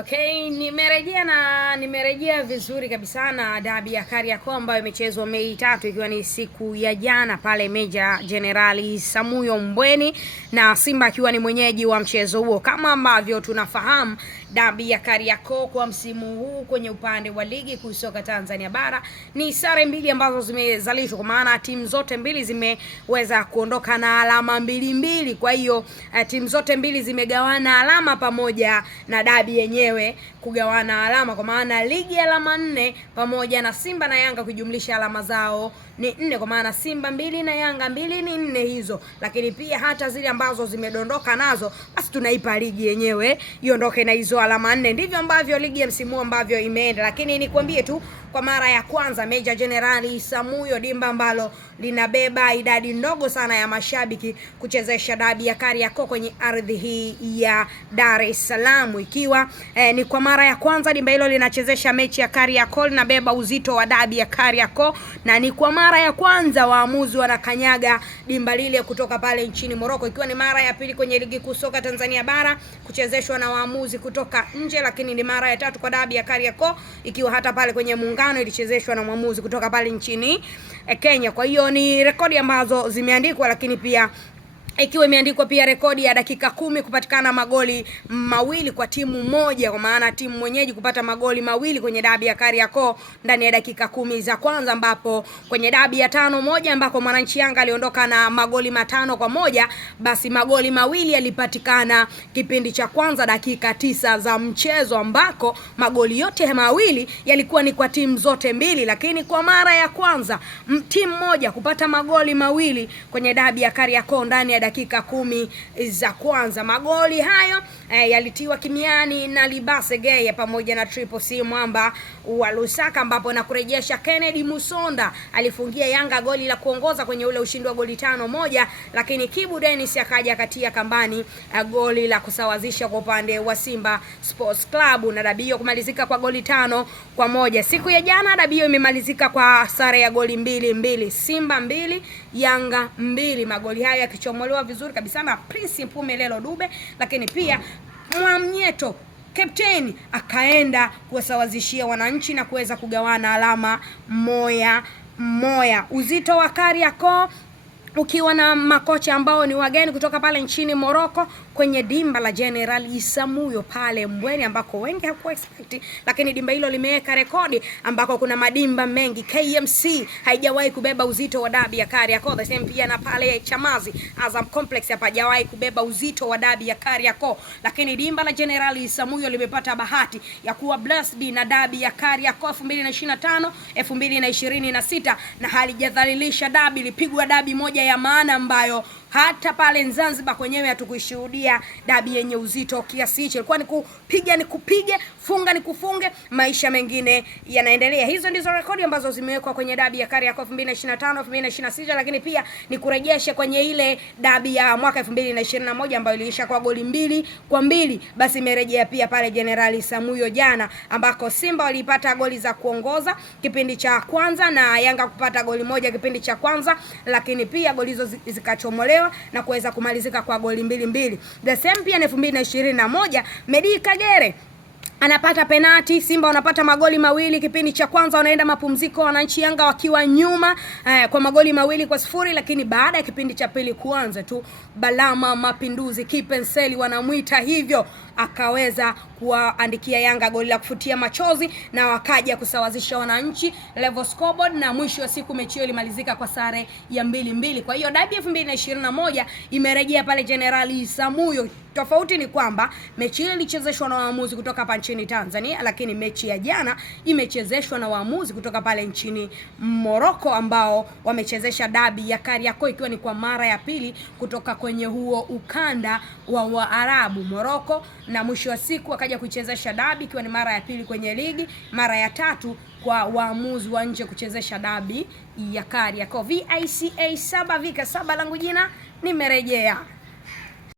Okay, nimerejea vizuri kabisa na dabi ya Kariakoo ambayo imechezwa Mei 3 ikiwa ni siku ya jana pale Meja Jenerali Samuyo Mbweni, na Simba akiwa ni mwenyeji wa mchezo huo. Kama ambavyo tunafahamu, dabi ya Kariakoo kwa msimu huu kwenye upande wa ligi kusoka Tanzania bara ni sare mbili ambazo zimezalishwa, kwa maana timu zote mbili zimeweza kuondoka na alama mbili. Kwa hiyo timu zote mbili zimegawana alama pamoja na dabi yenyewe kugawana alama, kwa maana ligi alama 4 pamoja na Simba na Yanga kujumlisha alama zao ni 4, kwa maana Simba 2 na Yanga 2 ni 4 hizo. Lakini pia hata zile ambazo zimedondoka nazo basi tunaipa ligi yenyewe iondoke na hizo alama 4. Ndivyo ambavyo ligi ya msimu ambavyo imeenda. Lakini nikwambie tu, kwa mara ya kwanza Meja Jenerali Samuyo, dimba ambalo linabeba idadi ndogo sana ya mashabiki, kuchezesha dabi ya Kariakoo kwenye ardhi hii ya Dar es Salaam, ikiwa ni kwa mara ya kwanza dimba hilo linachezesha mechi ya Kariakoo, linabeba uzito wa dabi ya Kariakoo, na ni kwa mara ya kwanza waamuzi wanakanyaga dimba lile kutoka pale nchini Morocco, ikiwa ni mara ya pili kwenye ligi kuu soka Tanzania bara kuchezeshwa na waamuzi kutoka nje, lakini ni mara ya 3 kwa dabi ya Kariakoo, ikiwa hata pale kwenye Muungano ilichezeshwa na mwamuzi kutoka pale nchini Kenya. Kwa hiyo ni rekodi ambazo zimeandikwa, lakini pia ikiwa imeandikwa pia rekodi ya dakika 10 kupatikana magoli mawili kwa timu moja, kwa maana timu mwenyeji kupata magoli mawili kwenye dabi ya Kariakoo ndani ya dakika 10 za kwanza, ambapo kwenye dabi ya 5-1 ambako Mwananchi Yanga aliondoka na magoli 5-1, basi magoli mawili yalipatikana kipindi cha kwanza dakika 9 za mchezo, ambako magoli yote mawili yalikuwa ni kwa timu zote mbili. Lakini kwa mara ya kwanza timu moja kupata magoli mawili kwenye dabi ya Kariakoo ndani ya dakika 10 za kwanza. Magoli hayo yalitiwa kimiani na Libase Geye pamoja na Triple C Mwamba wa Lusaka, ambapo na kurejesha Kennedy Musonda alifungia Yanga goli la kuongoza kwenye ule ushindi wa goli 5-1, lakini Kibu Dennis akaja katia kambani goli la kusawazisha kwa upande wa Simba Sports Club, na dabi hiyo kumalizika kwa goli 5-1. Siku ya jana dabi hiyo imemalizika kwa sare ya goli 2-2, Simba 2 Yanga 2, magoli haya yakichomolewa vizuri kabisa na Prince Mpumelelo Dube, lakini pia Mwamnyeto captain akaenda kuwasawazishia wananchi na kuweza kugawana alama moya. Uzito wa Kariakoo ukiwa na makocha ambao ni wageni kutoka pale nchini Morocco kwenye dimba la Jenerali Samuyo pale Mbweni, ambako wengi hawakuwa expect, lakini dimba hilo limeweka rekodi ambako kuna madimba mengi. KMC haijawahi kubeba uzito wa dabi ya Kariakoo, the same pia na pale Chamazi Azam Complex hapajawahi kubeba uzito wa dabi ya Kariakoo, lakini dimba la Jenerali Samuyo limepata bahati ya kuwa blessed na dabi ya Kariakoo 2025 2026, na halijadhalilisha dabi. Lipigwa dabi moja ya maana ambayo hata pale Zanzibar kwenyewe hatukushuhudia dabi yenye uzito kiasi hicho. Ilikuwa ni kupiga ni kupige, funga ni kufunge, maisha mengine yanaendelea. Hizo ndizo rekodi ambazo zimewekwa kwenye dabi ya Kariakoo 2025 2026, lakini pia ni kurejesha kwenye ile dabi ya mwaka 2021 ambayo iliisha kwa goli 2-2, basi imerejea pia pale Jenerali Samuyo jana, ambako Simba walipata goli za kuongoza kipindi cha kwanza na Yanga kupata goli moja kipindi cha kwanza, lakini pia goli hizo zikachomolewa na kuweza kumalizika kwa goli 2-2. The same pia 2021 Medi Kagere anapata penati, Simba wanapata magoli mawili kipindi cha kwanza, wanaenda mapumziko wananchi Yanga wakiwa nyuma kwa magoli 2-0, lakini baada ya kipindi cha pili kuanza tu Balama Mapinduzi Kipenseli wanamuita hivyo, akaweza kuwaandikia Yanga goli la kufutia machozi na wakaja kusawazisha wananchi level scoreboard, na mwisho wa siku mechi hiyo ilimalizika kwa sare ya 2-2. Kwa hiyo dabi 2021 imerejea pale Jenerali Samuyo. Tofauti ni kwamba mechi ile ilichezeshwa na waamuzi kutoka hapa nchini Tanzania, lakini mechi ya jana imechezeshwa na waamuzi kutoka pale nchini Morocco, ambao wamechezesha dabi ya Kariakoo ikiwa ni kwa mara ya pili kutoka kwenye huo ukanda wa Waarabu Morocco, na mwisho wa siku akaja kuchezesha dabi ikiwa ni mara ya pili kwenye ligi, mara ya 3 kwa waamuzi wa nje kuchezesha dabi ya Kariakoo. VICA 7 vika 7, langu jina nimerejea.